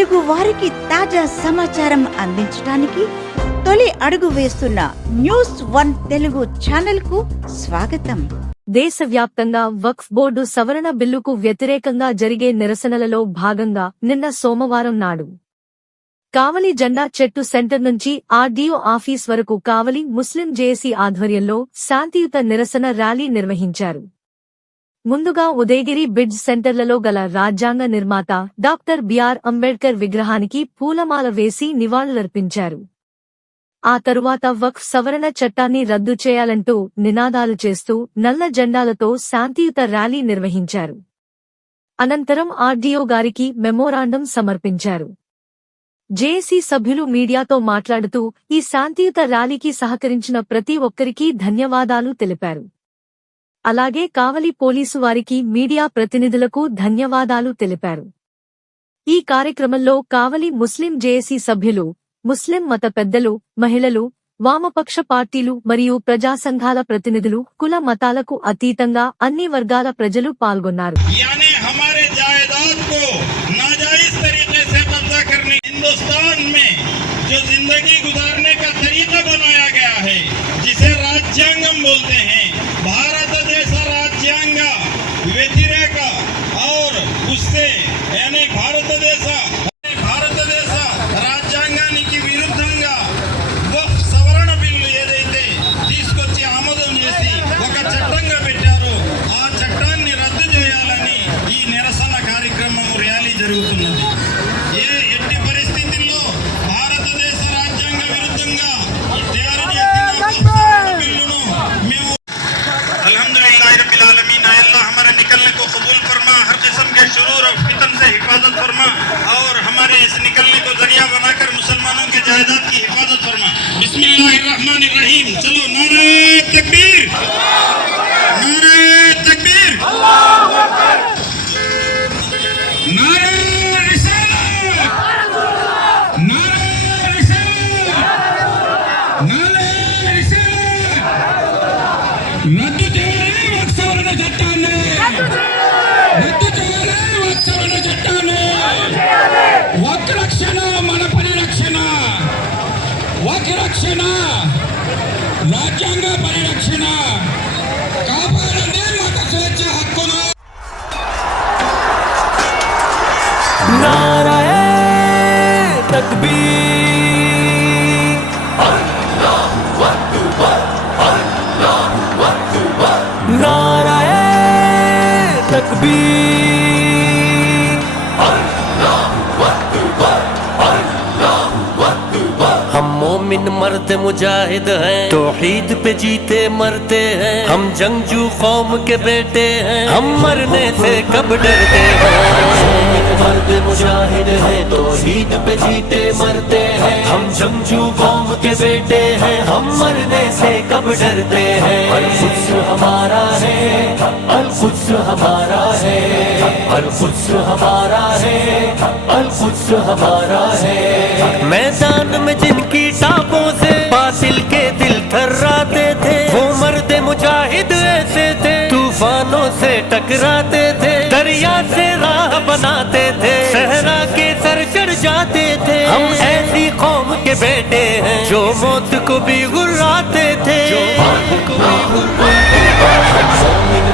తెలుగు వారికి తాజా సమాచారం అందించడానికి తొలి అడుగు వేస్తున్న న్యూస్ వన్ తెలుగు ఛానల్ కు స్వాగతం. దేశవ్యాప్తంగా వక్ఫ్ బోర్డు సవరణ బిల్లుకు వ్యతిరేకంగా జరిగే నిరసనలలో భాగంగా నిన్న సోమవారం నాడు కావలి జెండా చెట్టు సెంటర్ నుంచి ఆర్డీఓ ఆఫీస్ వరకు కావలి ముస్లిం జేఏసీ ఆధ్వర్యంలో శాంతియుత నిరసన ర్యాలీ నిర్వహించారు. ముందుగా ఉదయగిరి బిడ్జ్ సెంటర్లలో గల రాజ్యాంగ నిర్మాత డాక్టర్ బిఆర్ అంబేడ్కర్ విగ్రహానికి పూలమాల వేసి నివాళులర్పించారు. ఆ తరువాత వక్ఫ్ సవరణ చట్టాన్ని రద్దు చేయాలంటూ నినాదాలు చేస్తూ నల్ల జెండాలతో శాంతియుత ర్యాలీ నిర్వహించారు. అనంతరం ఆర్డీఓ గారికి మెమోరాండం సమర్పించారు. జేఏసీ సభ్యులు మీడియాతో మాట్లాడుతూ ఈ శాంతియుత ర్యాలీకి సహకరించిన ప్రతి ఒక్కరికీ ధన్యవాదాలు తెలిపారు. అలాగే కావలి పోలీసు వారికి మీడియా ప్రతినిధులకు ధన్యవాదాలు తెలిపారు. ఈ కార్యక్రమంలో కావలి ముస్లిం జేఏసీ సభ్యులు, ముస్లిం మత పెద్దలు, మహిళలు, వామపక్ష పార్టీలు మరియు ప్రజా సంఘాల ప్రతినిధులు, కుల మతాలకు అతీతంగా అన్ని వర్గాల ప్రజలు పాల్గొన్నారు. వ్యతిరేక और उससे यानी భారతదేశ రాజ్యాంగానికి విరుద్ధంగా వక్ఫ్ సవరణ బిల్లు ఏదైతే తీసుకొచ్చి ఆమోదం చేసి ఒక చట్టంగా పెట్టారో ఆ చట్టాన్ని రద్దు చేయాలని ఈ నిరసన కార్యక్రమం ర్యాలీ జరుగుతున్నది. ఎట్టి పరిస్థితుల్లో భారతదేశ రాజ్యాంగ విరుద్ధంగా తయారు చేసిన వక్ఫ్ సవరణ బిల్లును మేము अल्हम्दुलिल्लाह रब्बिल आलमीन अल्लाह हमारे निकलने को कबूल फरमा, हर किस्म के शुरूर और फितन से हिफाजत फरमा और हमारे इस निकलने को जरिया बनाकर मुसलमानों के जायदाद की हिफाजत फरमा. बिस्मिल्लाहिर्रहमानिर्रहीम. चलो नारे तकबीर, नारे तकबीर, अल्लाहु अकबर, नारे रिसालत, नारे रिसालत, नारे रिसालत. रद्द చేయాలి వక్ఫ్ సవరణ చట్టాన్ని, రద్దు చేయాలి వక్ఫ్ సవరణ చట్టాన్ని. వక్ఫ్ రక్షణ మన పరిరక్షణ, వక్ఫ్ రక్షణ రాజ్యాంగ పరిరక్షణ. కాపాడండి మత స్వేచ్ఛ హక్కును. నారాయణ తక్బీర్, అల్లాహు అక్బర్, అల్లాహు అక్బర్. నారాయణ తక్బీర్, అల్లాహు అక్బర్, అల్లాహు అక్బర్. हम मोमिन मर्द मुजाहिद हैं, तौहीद पे जीते मरते हैं. हम जंगजू कौम के बेटे हैं, हम मरने से कब डरते हैं. मर्द मुजाहिद हैं, तौहीद पे जीते मरते हैं. हम जंगजू कौम के बेटे हैं, हम मरने से कब डरते हैं. अल-कुद्स हमारा है, अल-कुद्स हमारा है, अल-कुद्स हमारा है, अल-कुद्स हमारा है. मैदान में जिनकी टापों से बातिल के दिल थर्राते थे, वो मर्द मुजाहिद ऐसे थे, तूफानों से टकराते थे, दरिया से राह बनाते थे, सहरा के सर चढ़ जाते थे. हम ऐसी कौम के बेटे हैं जो मौत को भी गुर्राते थे.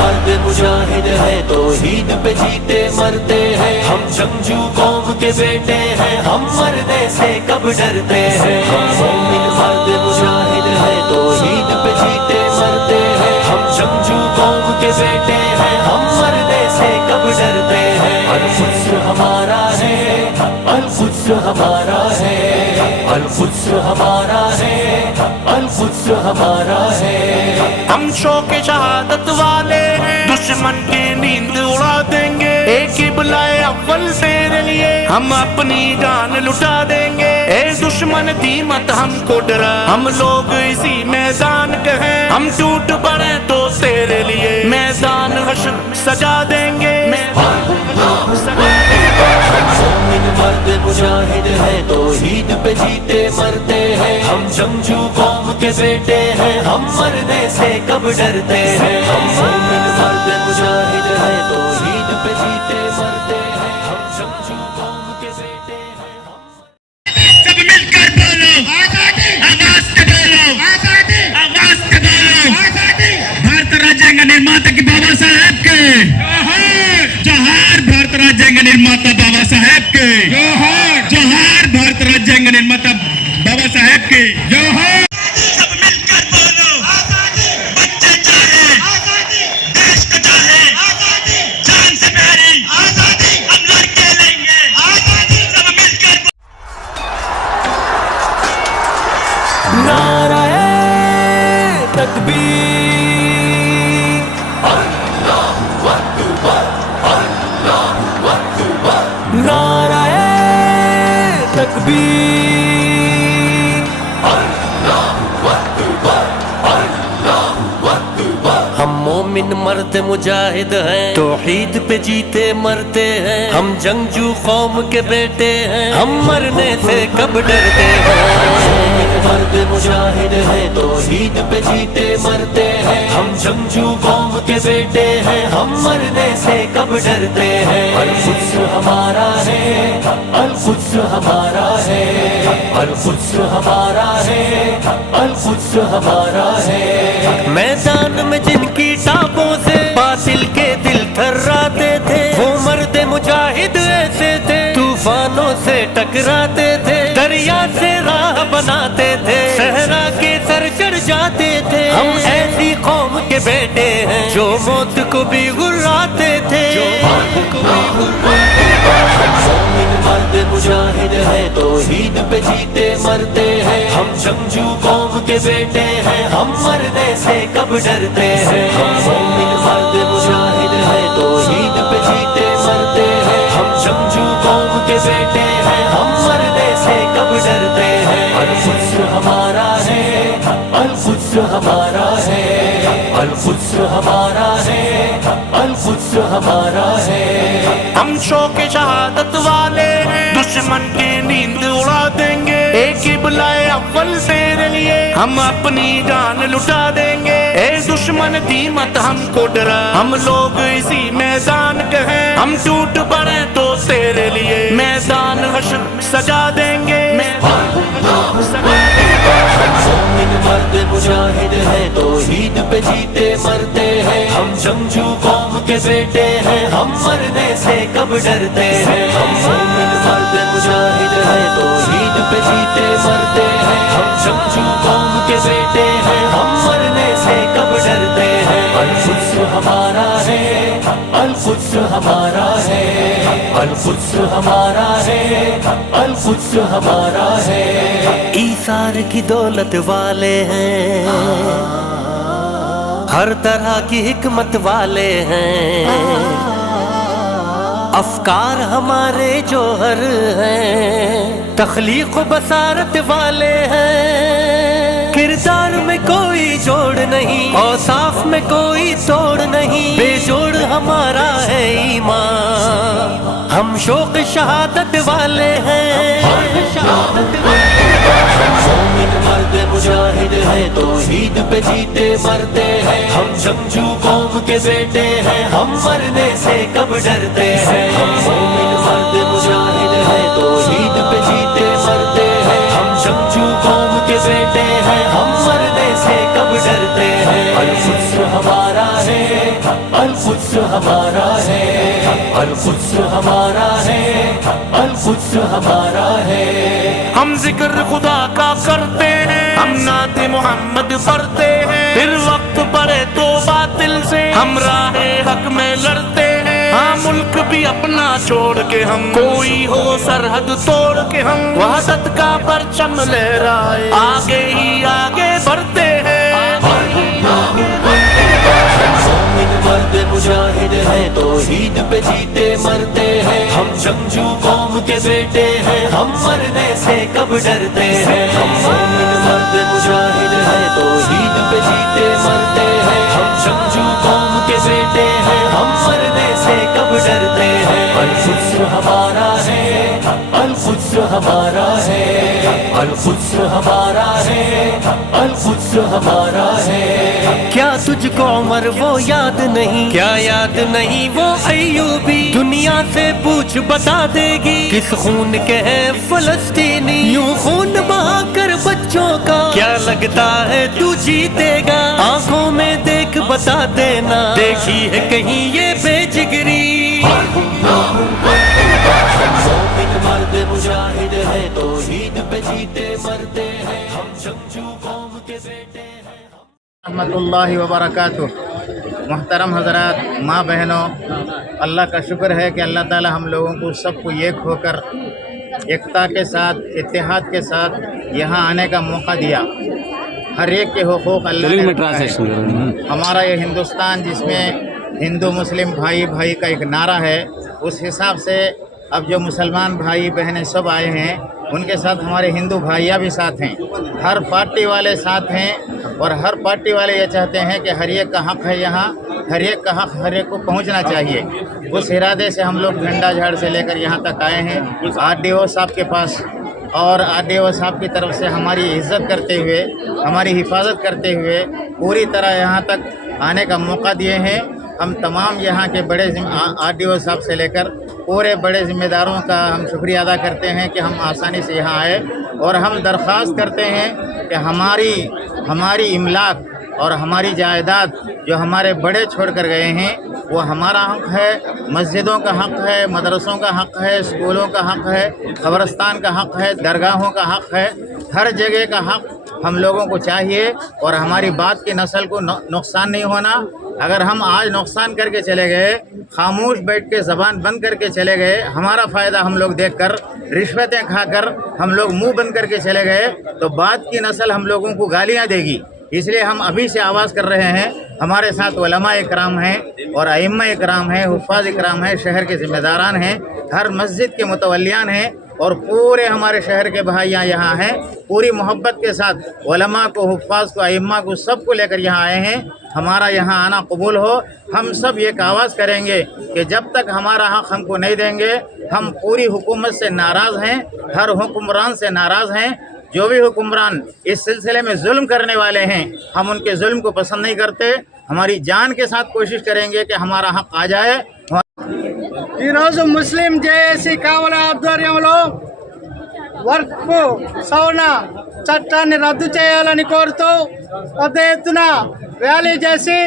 मर्द मुजाहिद है, तौहीद पे जीते मरते हैं. हम जंगजू कौम के बेटे हैं, हम मरने से कब डरते हैं. मर्द मुजाहिद है, तौहीद पे जीते मरते हैं. हम जंगजू कौम के बेटे हैं, हम मरने से कब डरते हैं. अल-कुद्स हमारा है, अल-कुद्स हमारा है, अल-कुद्स हमारा है, अल-कुद्स हमारा है. हम शौक़ शहादत वाले हैं, दुश्मन की नींद उड़ा देंगे. एक ही बुलाए अव्वल तेरे लिए, हम अपनी जान लुटा देंगे. ए दुश्मन दी मत हमको डरा, हम लोग इसी मैदान के हैं. हम टूट पड़े तो तेरे लिए मैदान हश्र सजा देंगे. मर्द मुजाहिद है, तौहीद पे जीते मरते हैं. हम जंगजू कौम के बेटे हैं, हम मरने से कब डरते हैं. हम मर्द मुजाहिद है, तौहीद पे जीते मरते हैं. हम जंगजू कौम के बेटे हैं. जोहार भारत राज्यांग निर्माता बाबा साहेब के जोहार। जोहार भारत राज्यांग निर्माता बाबा साहेब के जोहार। सब मिलकर बोलो आजादी। बच्चे चाहे आजादी, देश का चाहे आजादी, जान से प्यारी आजादी हम लड़के लेंगे आजादी। सब मिलकर नाराए तकबीर, नाराए तकबीर, हम मोमिन मर्द मुजाहिद हैं, तौहीद पे जीते मरते हैं। हम जंगजू कौम के बेटे हैं, हम मरने से कब डरते हैं। मर्द मुजाहिद हैं, तौहीद पे जीते मरते हैं। हम जंगजू कौम के बेटे हैं, हम मरने से कब डरते हैं। अल-कुद्स हमारा है, अल-कुद्स हमारा है, अल-कुद्स हमारा है, अल-कुद्स हमारा है। मैदान में जिनकी टापों से बातिल के दिल थर्राते थे, वो मर्द मुजाहिद ऐसे थे, तूफानों से टकराते थे, दरिया से राह बनाते थे, सहरा के सर चढ़ जाते थे। हम ऐसी कौम के बेटे हैं जो मौत को भी गुर्राते थे, जो मौत को भी गुर्राते थे। मोमिन मर्द मुजाहिद है, तौहीद पे जीते मरते हैं। हम जंगजू कौम के बेटे हैं, हम मरने से कब डरते हैं। मोमिन मर्द मुजाहिद है, तौहीद पे जीते मरते हैं। हम जंगजू कौम के बेटे हैं, हम मरने से कब डरते हैं। अल-कुद्स हमारा है, अल-कुद्स हमारा है, अल-कुद्स हमारा है, अल-कुद्स हमारा है। हम शौक शहादत वाले हैं, दुश्मन की नींद उड़ा देंगे। एक ही बुलाए अव्वल तेरे लिए, हम अपनी जान लुटा देंगे। ए दुश्मन दी मत हमको डरा, हम लोग इसी मैदान के हैं। हम टूट पड़े तो तेरे लिए मैदान हश्र सजा देंगे। मोमिन मर्द मुजाहिद है, तौहीद पे जीते मरते हैं। हम जंगजू कौम के बेटे हैं, हम मरने से कब डरते हैं। हम मोमिन मर्द मुजाहिद है, तौहीद पे जीते मरते हैं। हम जंगजू कौम के बेटे हैं, हम मरने से कब डरते हैं। अल-कुद्स हमारा है, अल-कुद्स हमारा है, अल-कुद्स हमारा है, अल-कुद्स हमारा है। ईसार की दौलत वाले हैं, हर तरह की हिकमत वाले हैं। अफकार हमारे जोहर हैं, तख्लीक बसारत वाले हैं। किरदार में कोई जोड़ नहीं, औसाफ में कोई तोड़ नहीं, बेजोड़ हमारा है ईमान। हम शौक शहादत वाले हैं। मोमिन मर्द मुजाहिद है, तौहीद पे जीते मरते हैं। हम जंगजू कौम के बेटे हैं, हम मरने से कब डरते हैं। हम मोमिन मर्द मुजाहिद है, तौहीद पे जीते मरते हैं। हम जंगजू कौम के बेटे हैं, हम मरने से कब डरते हैं। अल-कुद्स हमारा है, अल-कुद्स हमारा है, अल-कुद्स हमारा है, अल-कुद्स हमारा है। हम जिक्र खुदा का करते हैं, हम नाते मोहम्मद पढ़ते हैं। फिर वक्त पड़े तो बातिल से हम राहे हक में लड़ते हैं। हाँ मुल्क भी अपना छोड़ के हम, कोई हो सरहद तोड़ के हम, वहदत का परचम लहराए आगे ही आगे बढ़ते हैं। मोमिन मर्द मुजाहिद है, तौहीद पे जीते मरते हैं। हम जंगजू कौम के बेटे हैं, हम मरने से कब डरते हैं। हम मोमिन मर्द मुजाहिद है, तौहीद पे जीते मरते हैं। हम जंगजू कौम के बेटे हैं, हम मरने से कब डरते हैं। अल-कुद्स हमारा है, अल-कुद्स हमारा है, अल-कुद्स हमारा है, अल-कुद्स हमारा है। क्या तुझको उमर वो याद नहीं, क्या याद नहीं वो अय्यूबी। दुनिया से पूछ बता देगी, किस खून के हैं फलस्तीनी। यूं खून बहाकर बच्चों का क्या लगता है तू जीतेगा। आंखों में देख बता देना, देखी है कहीं ये बेजिगरी। मोमिन मर्द मुजाहिद है, तौहीद पे जीते मरते हैं, हम जंगजू कौम के बेटे हैं। रहमतुल्लाहि व बरकातुह। मोहतरम हज़रात, माँ बहनों, अल्लाह का शुक्र है कि अल्लाह ताला हम लोगों को सबको एक होकर एकता के साथ, इत्तेहाद के साथ यहाँ आने का मौका दिया। हर एक के हुकूक अल्लाह ने रखा है। हमारा ये हिंदुस्तान जिसमें हिंदू मुस्लिम भाई भाई का एक नारा है, उस हिसाब से अब जो मुसलमान भाई बहनें सब आए हैं, उनके साथ हमारे हिंदू भाइयाँ भी साथ हैं। हर पार्टी वाले साथ हैं और हर पार्टी वाले ये चाहते हैं कि हर एक का हक़ है, यहाँ हर एक का हक़ हर एक को पहुँचना चाहिए। उस इरादे से हम लोग झंडा झाड़ से लेकर यहाँ तक आए हैं, RDO साहब के पास, और RDO साहब की तरफ से हमारी इज़्ज़त करते हुए, हमारी हिफाजत करते हुए पूरी तरह यहाँ तक आने का मौका दिए हैं। हम तमाम यहाँ के बड़े RDO साहब से लेकर पूरे बड़े ज़िम्मेदारों का हम शुक्रिया अदा करते हैं कि हम आसानी से यहाँ आए, और हम दरख्वास्त करते हैं कि हमारी इमलाक और हमारी जायदाद जो हमारे बड़े छोड़ कर गए हैं वो हमारा हक़ है, मस्जिदों का हक़ है, मदरसों का हक़ है, स्कूलों का हक़ है, कब्रस्तान का हक़ है, दरगाहों का हक़ है, हर जगह का हक़ हम लोगों को चाहिए। और हमारी बात की नस्ल को नुकसान नहीं होना। अगर हम आज नुकसान करके चले गए, खामोश बैठ के ज़बान बंद करके चले गए, हमारा फ़ायदा हम लोग देखकर, रिश्वतें खाकर हम लोग मुंह बंद करके चले गए, तो बाद की नस्ल हम लोगों को गालियाँ देगी। इसलिए हम अभी से आवाज़ कर रहे हैं। हमारे साथ उलमा इकराम हैं और अइम्मा इकराम हैं, हुफ़ाज़ इकराम हैं, शहर के ज़िम्मेदारान हैं, हर मस्जिद के मुतवल्लियान हैं, और पूरे हमारे शहर के भाइयाँ यहाँ हैं। पूरी मोहब्बत के साथ उलमा को, हुफ़ाज़ को, अइम्मा को, सबको लेकर यहाँ आए हैं। हमारा यहाँ आना कबूल हो। हम सब एक आवाज़ करेंगे कि जब तक हमारा हक़ हमको नहीं देंगे, हम पूरी हुकूमत से नाराज़ हैं, हर हुक्मरान से नाराज़ हैं। जो भी हुक्मरान इस सिलसिले में जुल्म करने वाले हैं, हम उनके जुल्म को पसंद नहीं करते। हमारी जान के साथ कोशिश करेंगे कि हमारा हक़ आ जाए। ఈరోజు ముస్లిం జేఏసీ కావలి ఆధ్వర్యంలో వర్క్ సవరణ చట్టాన్ని రద్దు చేయాలని కోరుతూ పెద్ద ఎత్తున ర్యాలీ చేసి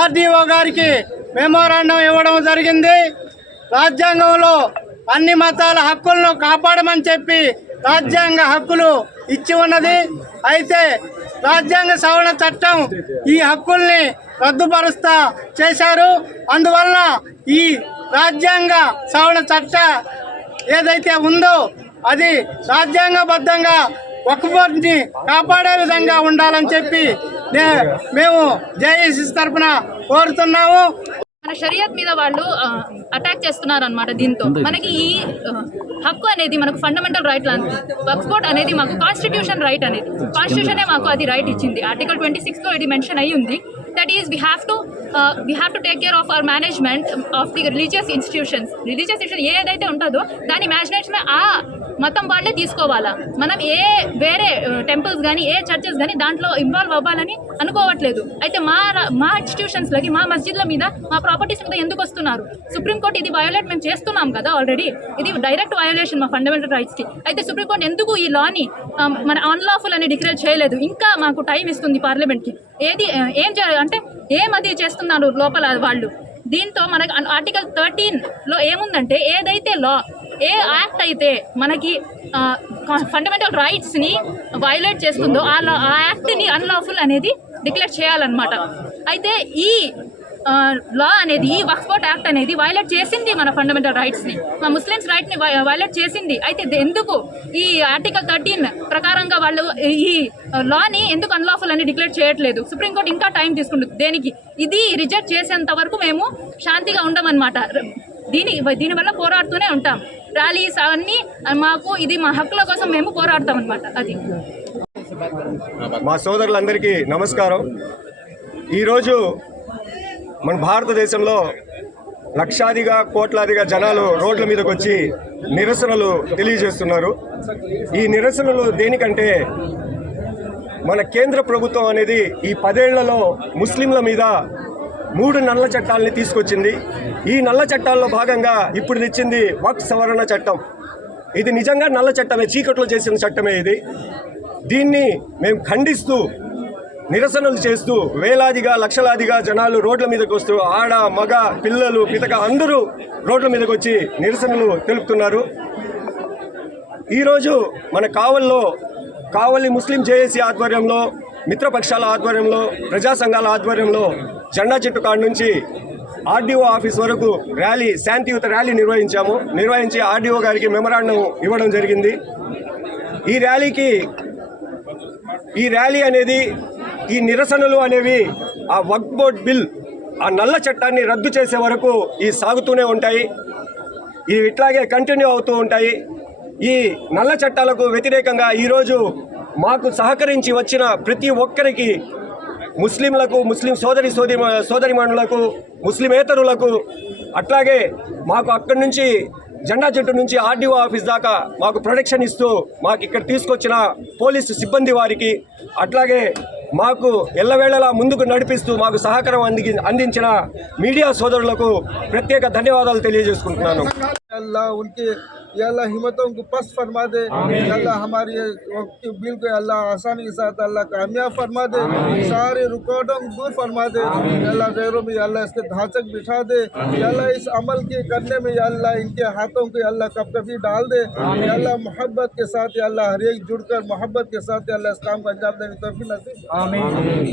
RDO గారికి మెమోరాండం ఇవ్వడం జరిగింది. రాజ్యాంగంలో అన్ని మతాల హక్కులను కాపాడమని చెప్పి రాజ్యాంగ హక్కులు ఇచ్చి ఉన్నది. అయితే రాజ్యాంగ సవరణ చట్టం ఈ హక్కుల్ని రద్దుపరుస్తా చేశారు. అందువలన ఈ రాజ్యాంగ సవరణ చట్ట ఏదైతే ఉందో అది రాజ్యాంగబద్ధంగా వక్ఫ్ బోర్డుని కాపాడే విధంగా ఉండాలని చెప్పి మేము జేఏసీ తరఫున కోరుతున్నాము. మన షరియత్ మీద వాళ్ళు అటాక్ చేస్తున్నారు అనమాట. దీంతో మనకి ఈ హక్కు అనేది మనకు ఫండమెంటల్ రైట్ లాంటిది. వక్ఫ్ బోర్డ్ అనేది మాకు కాన్స్టిట్యూషన్ రైట్ అనేది, కాన్స్టిట్యూషనే మాకు అది రైట్ ఇచ్చింది. ఆర్టికల్ 26లో ఇది మెన్షన్ అయ్యి ఉంది. That is we have to take care of our management of the religious institution ఏదైతే ఉంటుందో దాని మేనేజ్మెంట్ ఆ మతం వాళ్ళే తీసుకోవాలా. మనం వేరే టెంపుల్స్ కానీ ఏ చర్చెస్ కానీ దాంట్లో ఇన్వాల్వ్ అవ్వాలని అనుకోవట్లేదు. అయితే మా ఇన్స్టిట్యూషన్స్లకి, మా మస్జిద్ల మీద, మా ప్రాపర్టీస్ మీద ఎందుకు వస్తున్నారు? సుప్రీంకోర్టు ఇది వయోలేట్ మేము చేస్తున్నాం కదా ఆల్రెడీ. ఇది డైరెక్ట్ వయోలేషన్ మా ఫండమెంటల్ రైట్స్కి. అయితే సుప్రీంకోర్టు ఎందుకు ఈ లాని మన అన్లాఫుల్ అని డిక్లేర్ చేయలేదు? ఇంకా మాకు టైం ఇస్తుంది పార్లమెంట్కి. ఏం అంటే ఏమది చేస్తున్నారు లోపల వాళ్ళు. దీంతో మనకు ఆర్టికల్ 13లో ఏముందంటే ఏదైతే లా, ఏ యాక్ట్ అయితే మనకి ఫండమెంటల్ రైట్స్ని వయోలేట్ చేస్తుందో ఆ యాక్ట్ని అన్లాఫుల్ అనేది డిక్లేర్ చేయాలన్నమాట. అయితే ఈ లా అనేది, ఈ వక్ఫ్ బోర్డ్ యాక్ట్ అనేది వయోలేట్ చేసింది మన ఫండమెంటల్ రైట్స్ని, మా ముస్లిమ్స్ రైట్ని వయోలేట్ చేసింది. అయితే ఎందుకు ఈ ఆర్టికల్ 13 ప్రకారంగా వాళ్ళు ఈ లాని ఎందుకు అన్లాఫుల్ అని డిక్లేర్ చేయట్లేదు? సుప్రీంకోర్టు ఇంకా టైం తీసుకుంటుంది దేనికి? ఇది రిజెక్ట్ చేసేంత వరకు మేము శాంతిగా ఉండమన్నమాట. దీనివల్ల పోరాడుతూనే ఉంటాం. ర్యాలీస్ అన్నీ మాకు, ఇది మా హక్కుల కోసం మేము పోరాడతాం అనమాట. అది మా సోదరులందరికీ నమస్కారం. ఈరోజు మన భారతదేశంలో లక్షాదిగా కోట్లాదిగా జనాలు రోడ్ల మీదకి వచ్చి నిరసనలు తెలియజేస్తున్నారు. ఈ నిరసనలు దేనికంటే మన కేంద్ర ప్రభుత్వం అనేది ఈ 10 ఏళ్లలో ముస్లింల మీద 3 నల్ల చట్టాలని తీసుకొచ్చింది. ఈ నల్ల చట్టాల్లో భాగంగా ఇప్పుడు తెచ్చింది వక్ఫ్ సవరణ చట్టం. ఇది నిజంగా నల్ల చట్టమే, చీకట్లో చేసిన చట్టమే ఇది. దీన్ని మేము ఖండిస్తూ నిరసనలు చేస్తూ వేలాదిగా లక్షలాదిగా జనాలు రోడ్ల మీదకి వస్తూ ఆడ మగ పిల్లలు పితక అందరూ రోడ్ల మీదకి వచ్చి నిరసనలు తెలుపుతున్నారు. ఈరోజు మన కావలి ముస్లిం జేఏసీ ఆధ్వర్యంలో, మిత్రపక్షాల ఆధ్వర్యంలో, ప్రజా సంఘాల ఆధ్వర్యంలో జెండా చెట్టు కాడ నుంచి ఆర్డీఓ ఆఫీస్ వరకు ర్యాలీ, శాంతియుత ర్యాలీ నిర్వహించి ఆర్డీఓ గారికి మెమరాండం ఇవ్వడం జరిగింది. ఈ ర్యాలీ అనేది, ఈ నిరసనలు అనేవి ఆ వక్ఫ్ బోర్డ్ బిల్, ఆ నల్ల చట్టాన్ని రద్దు చేసే వరకు సాగుతూనే ఉంటాయి. ఇవి ఇట్లాగే కంటిన్యూ అవుతూ ఉంటాయి. ఈ నల్ల చట్టాలకు వ్యతిరేకంగా ఈరోజు మాకు సహకరించి వచ్చిన ప్రతి ఒక్కరికి, ముస్లింలకు, ముస్లిం సోదరిమణులకు, ముస్లిమేతరులకు, అట్లాగే మాకు అక్కడి నుంచి జెండా చెట్టు నుంచి ఆర్డీఓ ఆఫీస్ దాకా మాకు ప్రొటెక్షన్ ఇస్తూ మాకు ఇక్కడ తీసుకొచ్చిన పోలీసు సిబ్బంది వారికి, అట్లాగే మాకు ఎల్లవేళలా ముందుకు నడిపిస్తూ మాకు సహకారం అందించిన మీడియా సోదరులకు ప్రత్యేక ధన్యవాదాలు తెలియజేసుకుంటున్నాను. अल्लाह उनके या अल्लाह हिम्मतों को पस्त फरमा दे, या अल्लाह हमारी वक्त बिल को अल्लाह आसानी के साथ अल्लाह कामयाब फरमा दे, सारे रुकावटों को दूर फरमा दे, या अल्लाह गैरों में या अल्लाह इसके धाचक बिठा दे, या अल्लाह इस अमल के करने में या अल्लाह इनके हाथों को अल्लाह कभी डाल दे, या अल्लाह मोहब्बत के साथ या अल्लाह हर एक जुड़कर मोहब्बत के साथ या अल्लाह इस काम को अंजाम देने की तौफीक नसीब,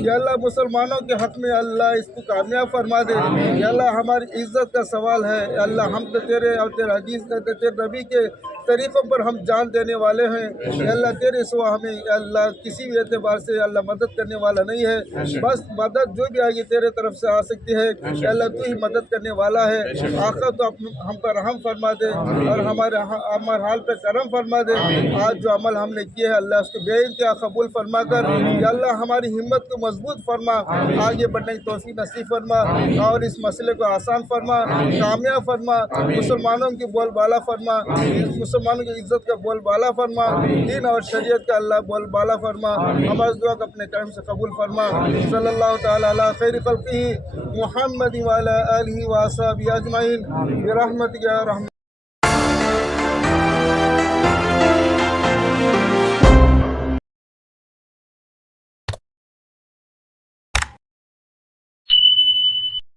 या अल्लाह मुसलमानों के हक में अल्लाह इसको कामयाब फरमा दे, या अल्लाह हमारी इज्जत का सवाल है, या अल्लाह हम तो तेरे और तेरे हदीस तेरे नबी के तरीक़ों पर हम जान देने वाले हैं, या अल्लाह तेरे सिवा हमें या अल्लाह किसी भी एतबार से अल्लाह मदद करने वाला नहीं है, बस मदद जो भी आएगी तेरे तरफ से आ सकती है, या अल्लाह तू ही मदद करने वाला है। आखिर तो हम पर रहम फरमा दे और हमारे हाल पे करम फरमा दे। आज जो अमल हमने किए है अल्लाह उसको बेइंतहा कबूल फरमा कर, या अल्लाह हमारी हिम्मत को मजबूत फरमा, आगे बढ़ने की तौफीक नसीब फरमा और इस मसले को आसान फरमा, कामयाब फरमा, मुसलमानों की बोलबाला फरमा, मुसलमानों की इज्जत का बोलबाला फरमा, दीन और शरीयत का अल्लाह बोलबाला फरमा। हमारे दुआ को अपने करम से कबूल फरमा। सल्लल्लाहु ताला अला खैर खल्क़िही मुहम्मद व अला आलिहि व अस्हाबिही अजमईन बिरहमतिका या रहमान।